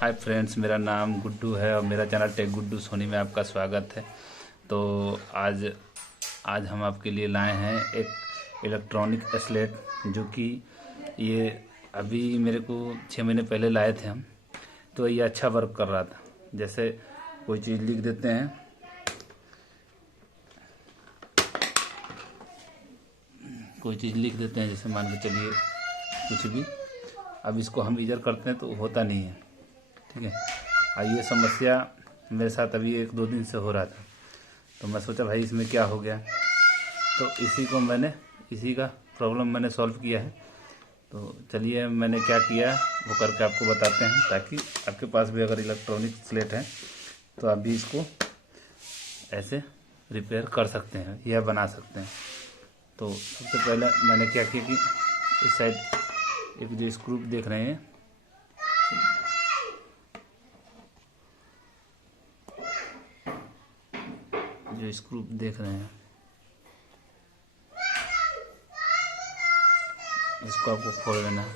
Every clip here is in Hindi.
हाय फ्रेंड्स, मेरा नाम गुड्डू है और मेरा चैनल टेक गुड्डू सोनी में आपका स्वागत है। तो आज हम आपके लिए लाए हैं एक इलेक्ट्रॉनिक स्लेट, जो कि ये अभी मेरे को 6 महीने पहले लाए थे हम। तो ये अच्छा वर्क कर रहा था। जैसे कोई चीज़ लिख देते हैं, जैसे मान के चलिए कुछ भी। अब इसको हम इधर करते हैं तो होता नहीं है, ठीक है। और ये समस्या मेरे साथ अभी 1-2 दिन से हो रहा था। तो मैं सोचा भाई इसमें क्या हो गया, तो इसी का प्रॉब्लम मैंने सॉल्व किया है। तो चलिए मैंने क्या किया वो करके आपको बताते हैं, ताकि आपके पास भी अगर इलेक्ट्रॉनिक स्लेट है तो आप भी इसको ऐसे रिपेयर कर सकते हैं या बना सकते हैं। तो सबसे पहले मैंने क्या किया कि इस साइड एक जो स्क्रू देख रहे हैं, इसको आपको खोल लेना है।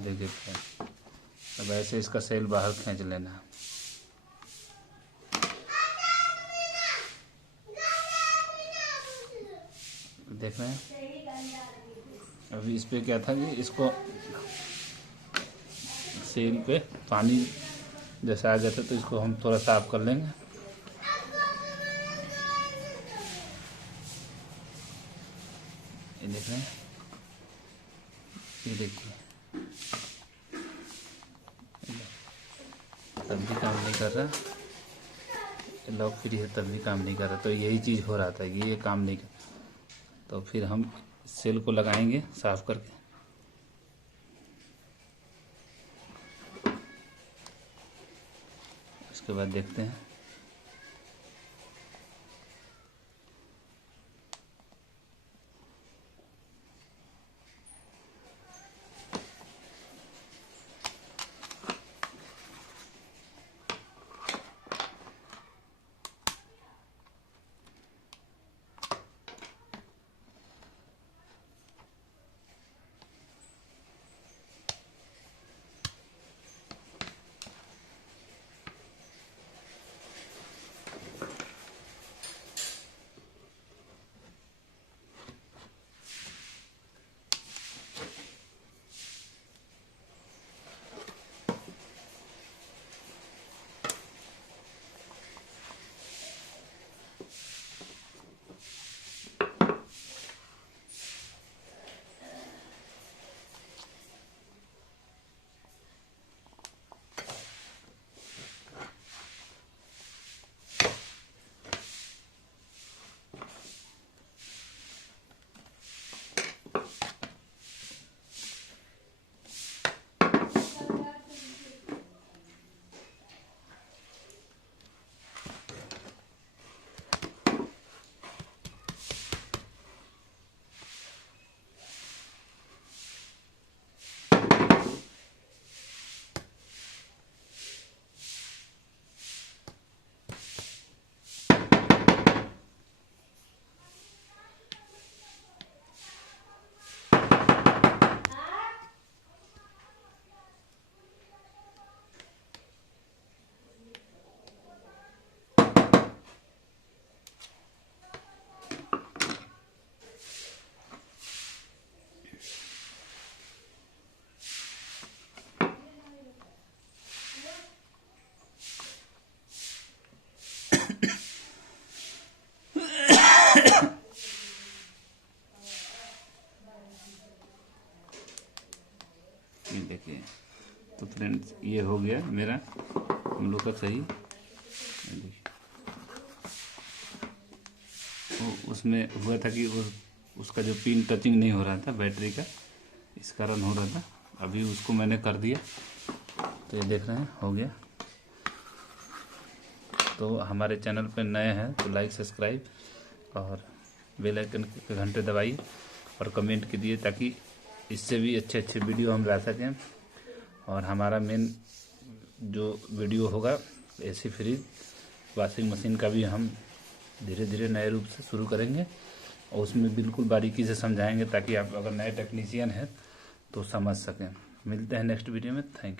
देखिए, अब ऐसे इसका सेल बाहर खींच लेना है। देख रहे हैं, अभी इस पे क्या था कि इसको सेल पे पानी जैसा आ गया था, तो इसको हम थोड़ा साफ कर लेंगे। ये देख रहे हैं, ये देखिए तब भी काम नहीं कर रहा, लॉक फ्री है तब भी काम नहीं कर रहा। तो यही चीज़ हो रहा था, ये काम नहीं कर। तो फिर हम सेल को लगाएंगे साफ करके। उसके बाद देखते हैं। देखिए, तो फ्रेंड्स ये हो गया मेरा हम लोग का सही। वो उसमें हुआ था कि उसका जो पिन टचिंग नहीं हो रहा था बैटरी का, इस कारण हो रहा था। अभी उसको मैंने कर दिया, तो ये देख रहे हैं हो गया। तो हमारे चैनल पर नए हैं तो लाइक, सब्सक्राइब और बेल आइकन के घंटे दबाइए और कमेंट कीजिए, ताकि इससे भी अच्छे वीडियो हम ला सकें। और हमारा मेन जो वीडियो होगा एसी फ्रिज, वॉशिंग मशीन का भी हम धीरे धीरे नए रूप से शुरू करेंगे और उसमें बिल्कुल बारीकी से समझाएंगे ताकि आप अगर नए टेक्नीशियन हैं तो समझ सकें। मिलते हैं नेक्स्ट वीडियो में। Thank you.